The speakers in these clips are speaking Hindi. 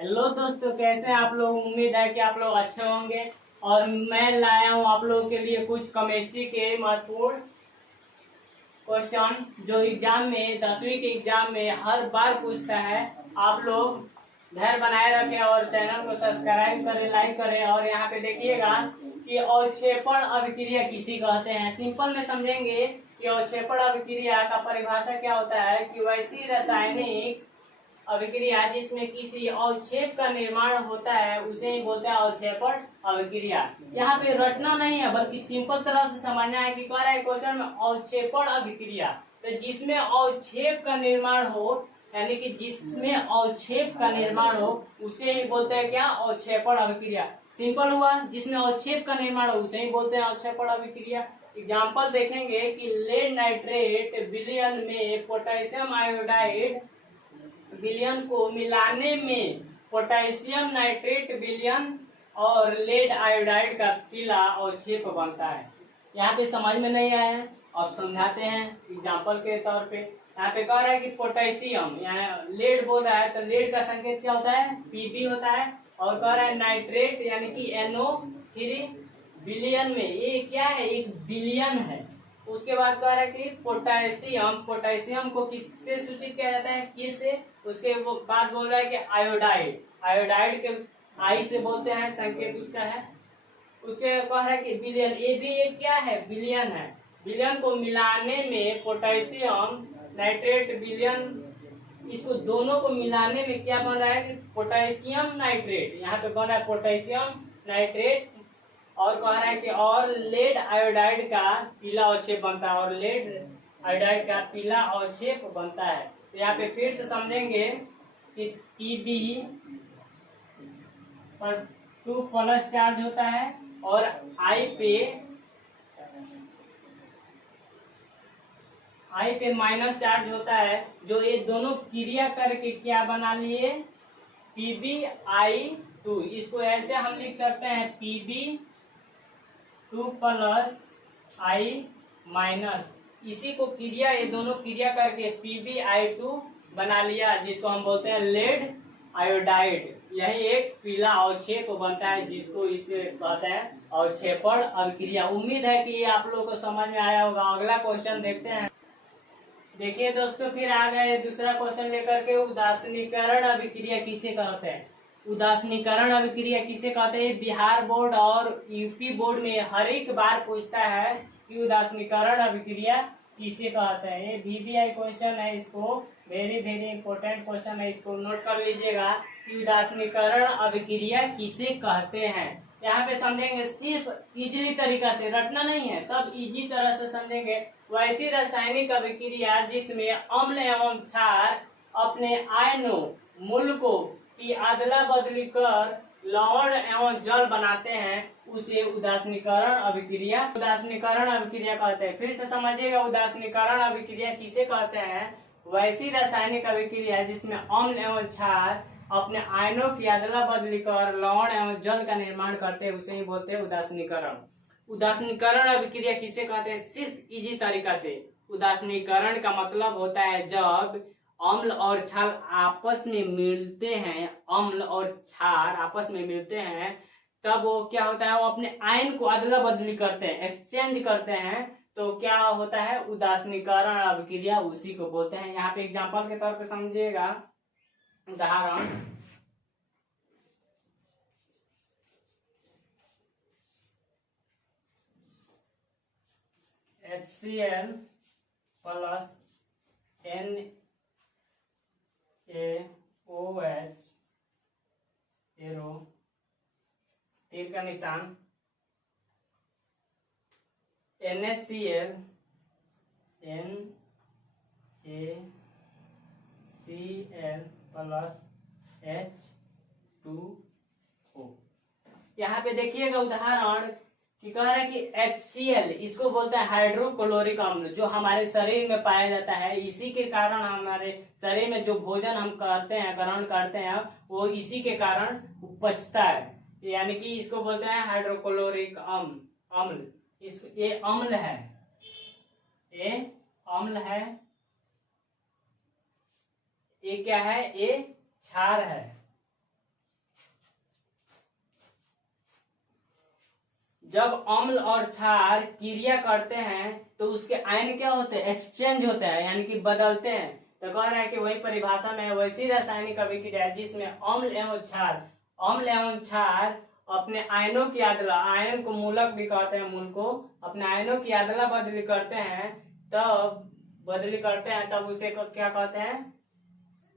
हेलो दोस्तों, कैसे हैं आप लोग। उम्मीद है कि आप लोग अच्छे होंगे। और मैं लाया हूं आप लोगों के लिए कुछ केमिस्ट्री के महत्वपूर्ण क्वेश्चन जो एग्जाम में 10वीं के एग्जाम में हर बार पूछता है। आप लोग धैर्य बनाए रखें और चैनल को सब्सक्राइब करें, लाइक करें। और यहाँ पे देखिएगा कि अवक्षेपण अभिक्रिया किसी कहते हैं। सिंपल में समझेंगे कि अवक्षेपण अभिक्रिया का परिभाषा क्या होता है कि वैसी रासायनिक अभिक्रिया जिसमें किसी अवक्षेप का निर्माण होता है उसे ही बोलते हैं अवक्षेपण अभिक्रिया। यहाँ पे रटना नहीं है बल्कि सिंपल तरह से समझना है कि कह रहा है क्वेश्चन में अवक्षेपण अभिक्रिया, तो जिसमें अवक्षेप का निर्माण हो, यानी कि जिसमें अवक्षेप का निर्माण हो उसे ही बोलते हैं क्या, अवक्षेपण अभिक्रिया। सिंपल हुआ, जिसमें अवक्षेप का निर्माण हो उसे ही बोलते हैं अवक्षेपण अभिक्रिया। एग्जाम्पल देखेंगे कि लेड नाइट्रेट विलयन में पोटेशियम आयोडाइड विलयन को मिलाने में पोटेशियम नाइट्रेट विलयन और लेड आयोडाइड का पीला अवक्षेप बनता है। यहाँ पे समझ में नहीं आया है, अब समझाते हैं एग्जाम्पल के तौर पे। यहाँ पे कह रहा है कि पोटेशियम, यहाँ लेड बोल रहा है तो लेड का संकेत क्या होता है, Pb होता है। और कह रहा है नाइट्रेट यानी कि NO3 विलयन में, ये क्या है, एक विलयन है। उसके बाद कह रहा है कि पोटेशियम, पोटेशियम को किससे सूचित किया जाता है, किस से। उसके बाद बोल रहा है कि आयोडाइड, आयोडाइड के आई से बोलते हैं, संकेत उसका है। उसके कह रहा है कि विलयन, ये भी एक क्या है, विलयन है। विलयन को मिलाने में पोटेशियम नाइट्रेट विलयन, इसको दोनों को मिलाने में क्या बन रहा है कि पोटेशियम नाइट्रेट, यहाँ पे बन रहा है पोटेशियम नाइट्रेट। और कह रहा है कि और लेड आयोडाइड का पीला अवक्षेप बनता है, और लेड आयोडाइड का पीला अवक्षेप बनता है। तो यहाँ पे फिर से समझेंगे कि Pb पर 2+ चार्ज होता है और I पे माइनस चार्ज होता है, जो ये दोनों क्रिया करके क्या बना लिए, PbI2। इसको ऐसे हम लिख सकते हैं Pb2+I-, इसी को क्रिया, ये दोनों क्रिया करके PbI2 बना लिया, जिसको हम बोलते हैं लेड आयोडाइड। यही एक पीला अवक्षेप बनता है, जिसको इसे कहते हैं अवक्षेपण अभिक्रिया। उम्मीद है कि ये आप लोगों को समझ में आया होगा। अगला क्वेश्चन देखते हैं। देखिए दोस्तों, फिर आ गए दूसरा क्वेश्चन लेकर के, उदासीनीकरण अभिक्रिया किसे कहते हैं। उदासीनीकरण अभिक्रिया किसे कहते हैं, बिहार बोर्ड और यूपी बोर्ड में हर एक बार पूछता है कि उदासीनीकरण अभिक्रिया किसे कहते हैं। ये VBI क्वेश्चन है, इसको वेरी वेरी इंपॉर्टेंट क्वेश्चन है, इसको नोट कर लीजिएगा कि उदासीनीकरण अभिक्रिया किसे कहते हैं। यहाँ पे समझेंगे, सिर्फ इजीली तरीका से, रटना नहीं है, सब इजी तरह से समझेंगे। वैसी रासायनिक अभिक्रिया जिसमें अम्ल एवं क्षार अपने आयनों मूलकों की अदला बदली कर लवण एवं जल बनाते हैं उसे उदासीनीकरण अभिक्रिया, उदासीनीकरण अभिक्रिया कहते हैं। फिर से समझिएगा, उदासीनीकरण अभिक्रिया किसे कहते हैं, वैसी रासायनिक अभिक्रिया जिसमें अम्ल एवं क्षार अपने आयनों की अदला बदली कर लवण एवं जल का निर्माण करते हैं उसे ही बोलते हैं उदासीनीकरण। उदासीनीकरण अभिक्रिया किसे कहते हैं, सिर्फ इजी तरीका से। उदासीनीकरण का मतलब होता है जब अम्ल और क्षार आपस में मिलते हैं, अम्ल और क्षार आपस में मिलते हैं, तब वो क्या होता है, वो अपने आयन को अदला बदली करते हैं, एक्सचेंज करते हैं, तो क्या होता है, उदासीनीकरण अभिक्रिया, उसी को बोलते हैं। यहाँ पे एग्जांपल के तौर पे समझिएगा, उदाहरण, HCl प्लस NaOH, एरो, तीर का निशान, NaCl, NaCl प्लस H2O। यहाँ पे देखिएगा उदाहरण कि कह रहा है कि HCl, इसको बोलते हैं हाइड्रोक्लोरिक अम्ल, जो हमारे शरीर में पाया जाता है। इसी के कारण हमारे शरीर में जो भोजन हम करते हैं, ग्रहण करते हैं, वो इसी के कारण पचता है, यानी कि इसको बोलते हैं हाइड्रोक्लोरिक अम्ल। ये अम्ल है, ये अम्ल है, ये क्या है, ये क्षार है। जब अम्ल और क्षार क्रिया करते हैं तो उसके आयन क्या होते हैं, एक्सचेंज होते हैं, यानी कि बदलते हैं। तो कह रहा है कि वही परिभाषा में वैसी रासायनिक अभिक्रिया जिसमें अम्ल एवं क्षार अपने आयनों की अदला, आयन को मूलक भी कहते हैं, मूल को अपने आयनों की अदला बदली करते हैं, तब उसे क्या कहते हैं,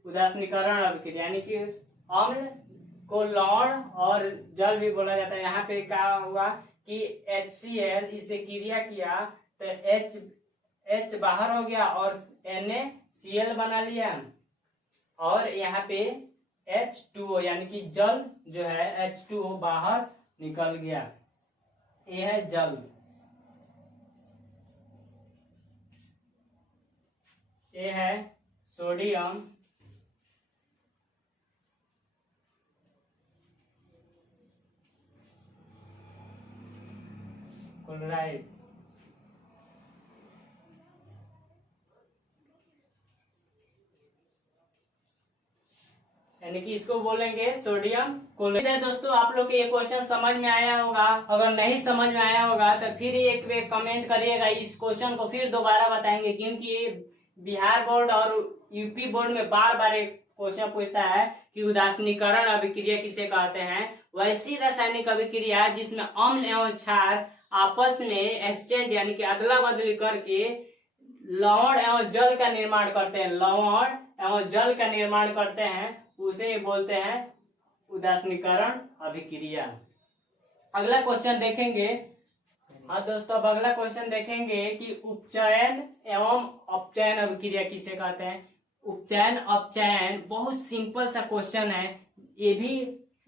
उदासीनीकरण अभिक्रिया। यानी कि अम्ल को लवण और जल भी बोला जाता है। यहाँ पे क्या हुआ कि HCl इसे क्रिया किया तो H बाहर हो गया और NaCl बना लिया, और यहाँ पे H2O यानी कि जल जो है H2O बाहर निकल गया। ये है जल, ये है सोडियम क्लोराइड। यानी कि इसको बोलेंगे सोडियम क्लोराइड। दोस्तों आप लोग को ये क्वेश्चन समझ में आया होगा, अगर नहीं समझ में आया होगा तो फिर एक कमेंट करिएगा, इस क्वेश्चन को फिर दोबारा बताएंगे, क्योंकि बिहार बोर्ड और यूपी बोर्ड में बार बार एक क्वेश्चन पूछता है कि उदासीनीकरण अभिक्रिया किसे कहते हैं। वैसी रासायनिक अभिक्रिया जिसमें अम्ल एवं क्षार आपस में एक्सचेंज यानी कि अदला बदली करके लवण एवं जल का निर्माण करते हैं, उसे बोलते हैं उदासीनीकरण अभिक्रिया। अगला क्वेश्चन देखेंगे। हाँ दोस्तों, अब अगला क्वेश्चन देखेंगे कि उपचयन एवं अपचयन अभिक्रिया किसे कहते हैं। उपचयन अपचयन बहुत सिंपल सा क्वेश्चन है, ये भी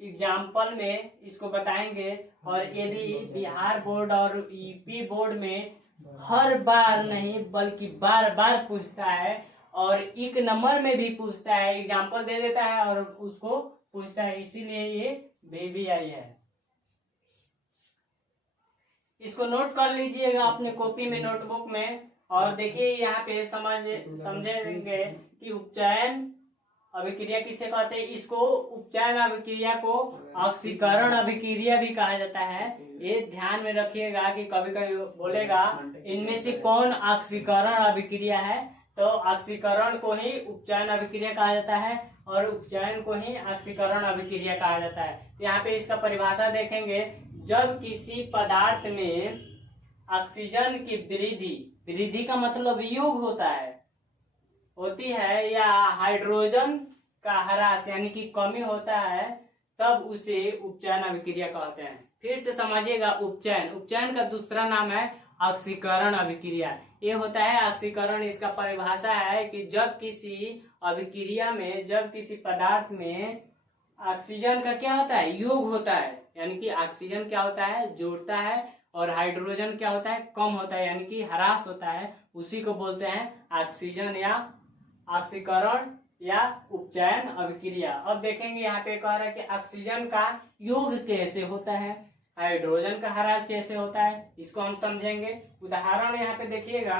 एग्जाम्पल में इसको बताएंगे, और ये भी बिहार बोर्ड और यूपी बोर्ड में हर बार नहीं बल्कि बार बार पूछता है, और एक नंबर में भी पूछता है, एग्जाम्पल दे देता है और उसको पूछता है, इसीलिए ये VVI है। इसको नोट कर लीजिएगा अपने कॉपी में, नोटबुक में, और देखिए यहाँ पे समझेंगे कि उपचयन अभिक्रिया किसे कहते हैं। इसको उपचयन अभिक्रिया को ऑक्सीकरण अभिक्रिया भी कहा जाता है। ये ध्यान में रखिएगा कि कभी कभी बोलेगा इनमें से कौन ऑक्सीकरण अभिक्रिया है, तो ऑक्सीकरण को ही उपचयन अभिक्रिया कहा जाता है और उपचयन को ही ऑक्सीकरण अभिक्रिया कहा जाता है। तो यहाँ पे इसका परिभाषा देखेंगे, जब किसी पदार्थ में ऑक्सीजन की वृद्धि का मतलब योग होती है, या हाइड्रोजन का ह्रास यानी कि कमी होता है, तब उसे उपचयन अभिक्रिया कहते हैं। फिर से समझिएगा, उपचयन का दूसरा नाम है ऑक्सीकरण अभिक्रिया। ये होता है ऑक्सीकरण, इसका परिभाषा है कि जब किसी अभिक्रिया में, जब किसी पदार्थ में ऑक्सीजन का क्या होता है, योग होता है, यानी कि ऑक्सीजन क्या होता है, जोड़ता है, और हाइड्रोजन क्या होता है, कम होता है, यानी कि ह्रास होता है, उसी को बोलते हैं ऑक्सीजन या ऑक्सीकरण या उपचयन अभिक्रिया। अब देखेंगे यहाँ पे कह रहा है कि ऑक्सीजन का योग कैसे होता है, हाइड्रोजन का ह्रास कैसे होता है, इसको हम समझेंगे। उदाहरण यहाँ पे देखिएगा,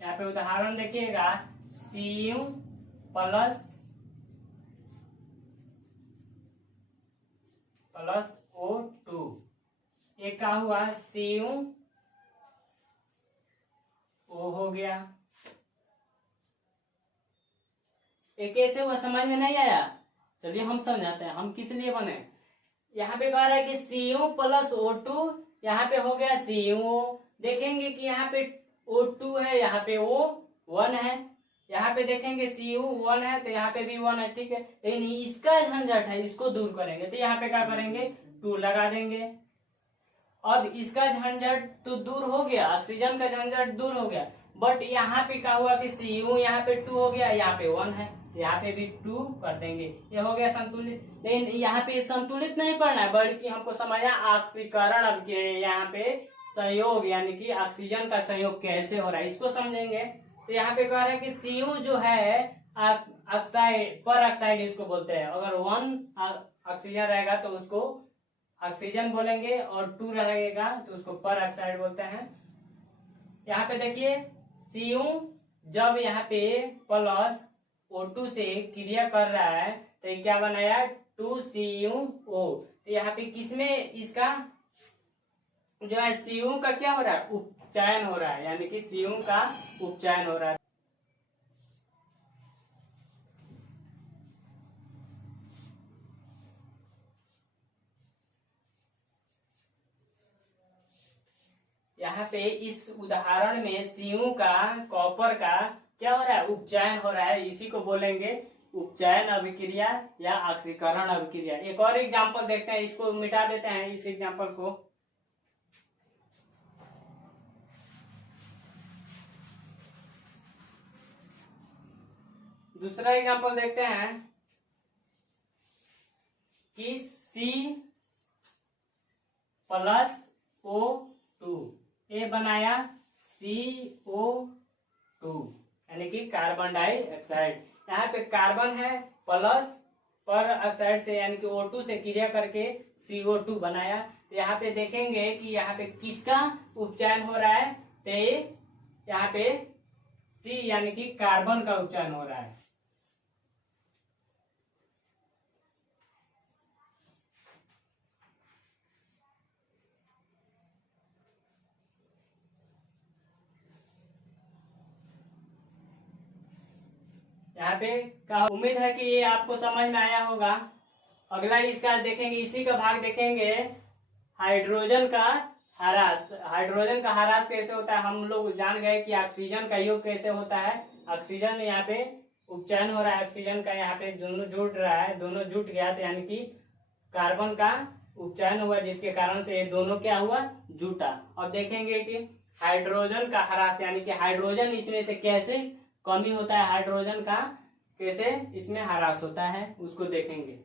यहाँ पे उदाहरण देखिएगा, Cu प्लस O2, ये क्या हुआ, CuO हो गया। ये कैसे हुआ, समझ में नहीं आया, चलिए हम समझाते हैं हम किस लिए बने। यहाँ पे कह रहा है कि Cu प्लस O2, यहाँ पे हो गया CuO। देखेंगे कि यहाँ पे O2 है, यहाँ पे O1 है, यहाँ पे देखेंगे Cu1 है तो यहाँ पे भी 1 है, ठीक है। लेकिन इसका झंझट है, इसको दूर करेंगे तो यहाँ पे क्या करेंगे, 2 लगा देंगे। अब इसका झंझट तो दूर हो गया, ऑक्सीजन का झंझट दूर हो गया, बट यहाँ पे क्या हुआ कि Cu यहाँ पे 2 हो गया, यहाँ पे 1 है, यहाँ पे भी 2 कर देंगे, ये हो गया संतुलित। लेकिन यहाँ पे संतुलित नहीं पढ़ना है, बल्कि हमको समझना ऑक्सीकरण अब यहाँ पे संयोग, यानी कि ऑक्सीजन का संयोग कैसे हो रहा है, इसको समझेंगे। तो यहाँ पे कह रहा है कि Cu जो है ऑक्साइड, पर ऑक्साइड इसको बोलते हैं। अगर 1 ऑक्सीजन रहेगा तो उसको ऑक्सीजन बोलेंगे, और 2 रहेगा तो उसको पर ऑक्साइड बोलते हैं। यहाँ पे देखिए Cu जब यहाँ पे प्लस O2 से क्रिया कर रहा है तो ये क्या बनाया 2CuO। तो यहाँ पे किसमें इसका जो है Cu का क्या हो रहा है, उपचयन हो रहा है, यानी कि Cu का उपचयन हो रहा है। यहाँ पे इस उदाहरण में Cu का, कॉपर का क्या हो रहा है, उपचयन हो रहा है। इसी को बोलेंगे उपचयन अभिक्रिया या ऑक्सीकरण अभिक्रिया। एक और एग्जांपल देखते हैं, इसको मिटा देते हैं इस एग्जांपल को। दूसरा एग्जांपल देखते हैं कि C+O2 ये बनाया CO2 यानी कि कार्बन डाइऑक्साइड। यहाँ पे कार्बन है प्लस पर ऑक्साइड से यानी कि O2 से क्रिया करके CO2 बनाया। तो यहाँ पे देखेंगे कि यहाँ पे किसका उपचयन हो रहा है, तो यहाँ पे C यानी कि कार्बन का उपचयन हो रहा है। यहाँ पे उम्मीद है कि ये आपको समझ में आया होगा। अगला इसका देखेंगे, इसी का भाग देखेंगे, हाइड्रोजन का ह्रास। हाइड्रोजन का ह्रास कैसे होता है, हम लोग जान गए कि ऑक्सीजन का योग कैसे होता है। ऑक्सीजन यहाँ पे उपचयन हो रहा है, ऑक्सीजन का यहाँ पे दोनों जुट रहा है, दोनों जुट गया तो यानी कि कार्बन का उपचयन हुआ, जिसके कारण से ये दोनों क्या हुआ, जुटा। अब देखेंगे कि हाइड्रोजन का ह्रास यानी कि हाइड्रोजन इसमें से कैसे कमी होता है, हाइड्रोजन का कैसे इसमें ह्रास होता है उसको देखेंगे।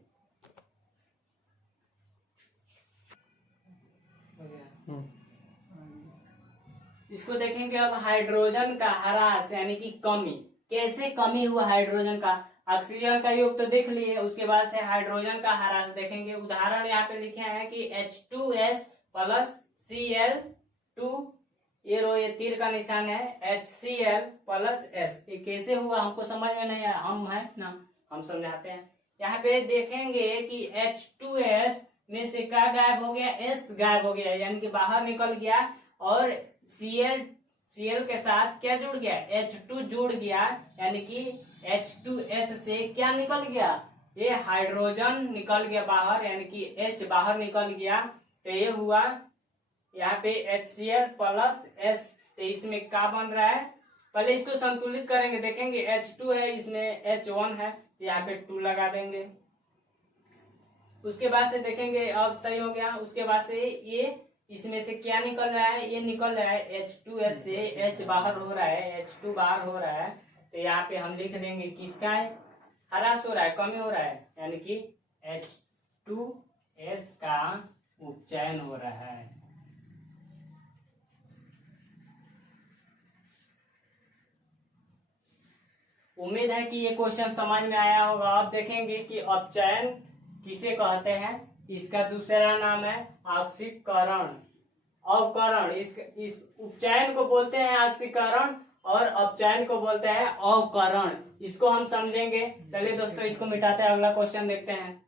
इसको देखेंगे अब, हाइड्रोजन का ह्रास यानी कि कमी, कैसे कमी हुआ हाइड्रोजन का। ऑक्सीजन का योग तो देख लिए, उसके बाद से हाइड्रोजन का ह्रास देखेंगे। उदाहरण यहाँ पे लिखे हैं कि H2S प्लस Cl2, ये तीर का निशान है, HCl प्लस S। ये कैसे हुआ हमको समझ में नहीं है, हम है ना, हम समझाते हैं। यहाँ पे देखेंगे कि H2S में से क्या गायब हो गया, S गायब हो गया यानी कि बाहर निकल गया, और Cl के साथ क्या जुड़ गया, H2 जुड़ गया, यानी कि H2S से क्या निकल गया, ये हाइड्रोजन निकल गया बाहर, यानी कि H बाहर निकल गया। तो ये हुआ यहाँ पे HCl प्लस S। तो इसमें क्या बन रहा है, पहले इसको संतुलित करेंगे, देखेंगे H2 है, इसमें H1 है, तो यहाँ पे 2 लगा देंगे। उसके बाद से देखेंगे अब सही हो गया। उसके बाद से ये इसमें से क्या निकल रहा है, ये निकल रहा है H2S से H बाहर हो रहा है, H2 बाहर हो रहा है। तो यहाँ पे हम लिख देंगे किसका है, ह्रास हो रहा है, कमी हो रहा है, यानी कि H2S का उपचयन हो रहा है। उम्मीद है कि ये क्वेश्चन समझ में आया होगा। अब देखेंगे कि अपचयन किसे कहते हैं। इसका दूसरा नाम है ऑक्सीकरण, अवकरण। इस उपचयन को बोलते हैं ऑक्सीकरण और अपचयन को बोलते हैं अवकरण। इसको हम समझेंगे। चलिए दोस्तों, इसको मिटाते हैं, अगला क्वेश्चन देखते हैं।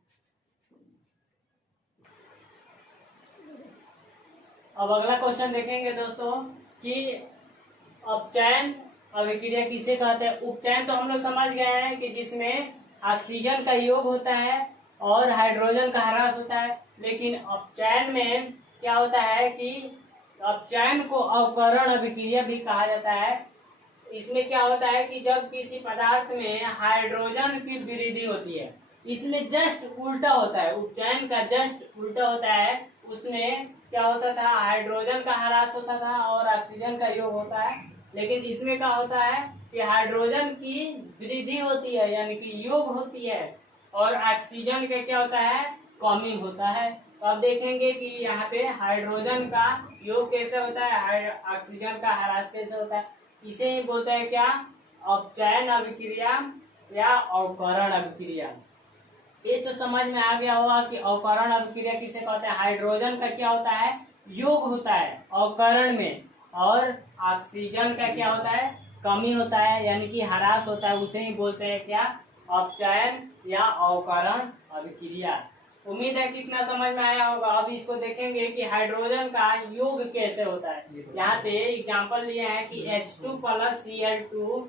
अब अगला क्वेश्चन देखेंगे दोस्तों कि अपचयन अभिक्रिया किसे कहते हैं। उपचयन तो हम लोग समझ गए हैं कि जिसमें ऑक्सीजन का योग होता है और हाइड्रोजन का ह्रास होता है। लेकिन अपचयन में क्या होता है कि अपचयन को अवकरण अभिक्रिया भी कहा जाता है। इसमें क्या होता है कि जब किसी पदार्थ में हाइड्रोजन की वृद्धि होती है, इसमें जस्ट उल्टा होता है, उपचयन का जस्ट उल्टा होता है। उसमें क्या होता था, हाइड्रोजन का ह्रास होता था और ऑक्सीजन का योग होता है। लेकिन इसमें क्या होता है कि हाइड्रोजन की वृद्धि होती है यानी कि योग होती है, और ऑक्सीजन का क्या होता है, कमी होता है। तो अब देखेंगे कि यहाँ पे हाइड्रोजन का योग कैसे होता है, ऑक्सीजन का ह्रास कैसे होता है। इसे ही बोलते हैं क्या, अपचयन अभिक्रिया या अवकरण अभिक्रिया। ये तो समझ में आ गया होगा कि अवकरण अभिक्रिया किसे कहते हैं। हाइड्रोजन का क्या होता है, योग होता है अवकरण में, और ऑक्सीजन का क्या होता है, कमी होता है यानी कि ह्रास होता है। उसे ही बोलते हैं क्या, अपचयन या अवकरण अभिक्रिया। उम्मीद है कितना समझ में आया होगा। अब इसको देखेंगे कि हाइड्रोजन का योग कैसे होता है। यहाँ पे एग्जांपल लिए हैं कि H2 + Cl2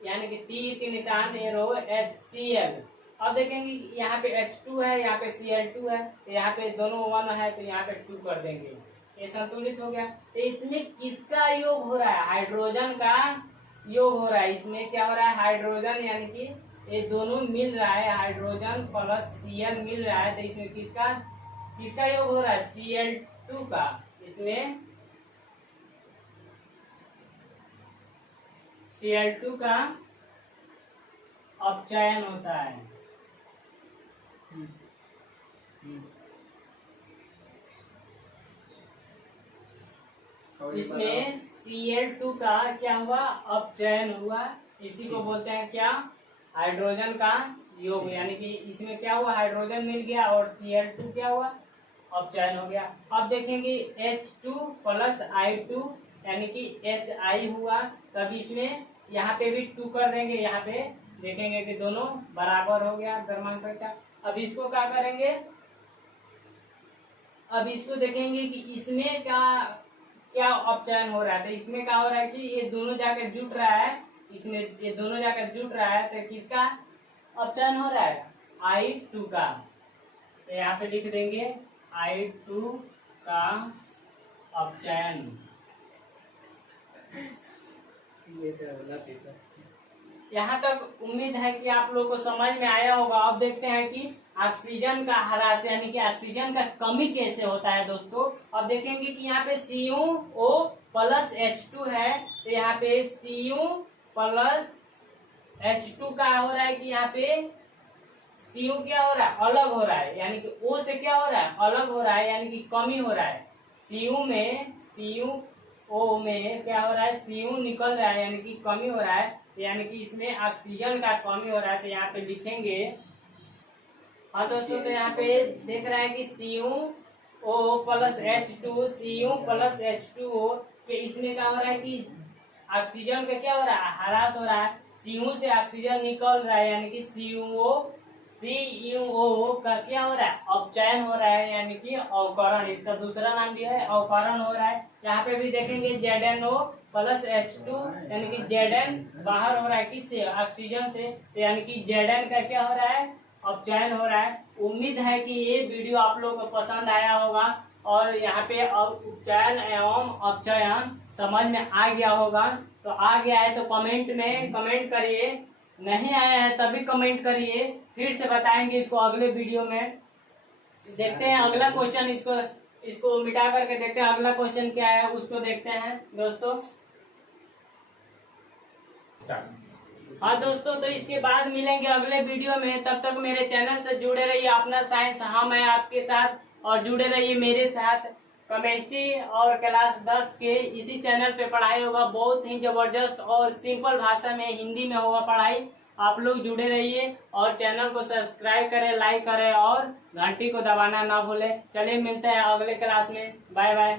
यानी कि तीर के निशान एरो HCl। अब देखेंगे यहाँ पे H2 है, यहाँ पे Cl2 है, तो यहाँ पे दोनों 1 है तो यहाँ पे 2 कर देंगे, ये संतुलित हो गया। तो इसमें किसका योग हो रहा है? हाइड्रोजन का योग हो रहा है। इसमें क्या हो रहा है? हाइड्रोजन यानी कि ये दोनों मिल रहा है, हाइड्रोजन + Cl मिल रहा है, तो इसमें किसका किसका योग हो रहा है? Cl2 का। इसमें Cl2 का अपचयन होता है। इसमें Cl2 का क्या हुआ? अपचयन हुआ। इसी को बोलते हैं क्या? हाइड्रोजन का योग। यानी कि इसमें क्या हुआ? हाइड्रोजन मिल गया और Cl2 क्या हुआ? अपचयन हो गया। अब देखेंगे H2 + I2 यानी कि HI हुआ, तब इसमें यहाँ पे भी 2 कर देंगे। यहाँ पे देखेंगे कि दोनों बराबर हो गया द्रव्यमान संख्या। अब इसको क्या करेंगे? अब इसको देखेंगे कि इसमें क्या अपचयन हो रहा है। तो इसमें क्या हो रहा है कि ये दोनों जाकर जुट रहा है, इसमें ये दोनों जाकर जुट रहा है, तो किसका अपचयन हो रहा है? I2 का। तो यहाँ पे लिख देंगे I2 का अपचयन। यहाँ तक उम्मीद है कि आप लोग को समझ में आया होगा। अब देखते हैं कि ऑक्सीजन का ह्रास यानी कि ऑक्सीजन का कमी कैसे होता है दोस्तों। अब देखेंगे कि यहाँ पे CuO + H2 है, तो यहाँ पे Cu + H2 का हो रहा है कि यहाँ पे Cu क्या हो रहा है? अलग हो रहा है, यानी कि O से क्या हो रहा है? अलग हो रहा है, यानी कि कमी हो रहा है। CuO में क्या हो रहा है? Cu निकल रहा है, यानी कि कमी हो रहा है, यानी कि इसमें ऑक्सीजन का कमी हो रहा है। तो यहाँ पे लिखेंगे, हाँ दोस्तों, तो यहाँ पे देख रहे हैं कि CuO + H2 Cu + H2O के इसमें क्या हो रहा है कि ऑक्सीजन का क्या हो रहा है? ह्रास हो रहा है। Cu से ऑक्सीजन निकल रहा है, यानी कि CuO का क्या हो रहा है? अपचयन हो रहा है, यानी कि अवकरण। इसका दूसरा नाम भी है अवकरण हो रहा है। यहाँ पे भी देखेंगे ZnO + H2 यानी कि Zn बाहर हो रहा है, किससे? ऑक्सीजन से, तो यानी कि Zn का क्या हो रहा है? अपचयन हो रहा है। उम्मीद है कि ये वीडियो आप लोगों को पसंद आया होगा और यहाँ पे उपचयन एवं अपचयन समझ में आ गया होगा। तो आ गया है तो कमेंट में कमेंट करिए, नहीं आया है तभी कमेंट करिए, फिर से बताएंगे इसको अगले वीडियो में। देखते हैं अगला क्वेश्चन, इसको मिटा करके देखते हैं अगला क्वेश्चन क्या है, उसको देखते हैं दोस्तों। हाँ दोस्तों, तो इसके बाद मिलेंगे अगले वीडियो में। तब तक मेरे चैनल से जुड़े रहिए। अपना साइंस हम है आपके साथ, और जुड़े रहिए मेरे साथ। केमिस्ट्री और क्लास 10 के इसी चैनल पे पढ़ाई होगा, बहुत ही जबरदस्त और सिंपल भाषा में हिंदी में होगा पढ़ाई। आप लोग जुड़े रहिए और चैनल को सब्सक्राइब करें, लाइक करें और घंटी को दबाना ना भूलें। चलिए मिलते हैं अगले क्लास में। Bye bye.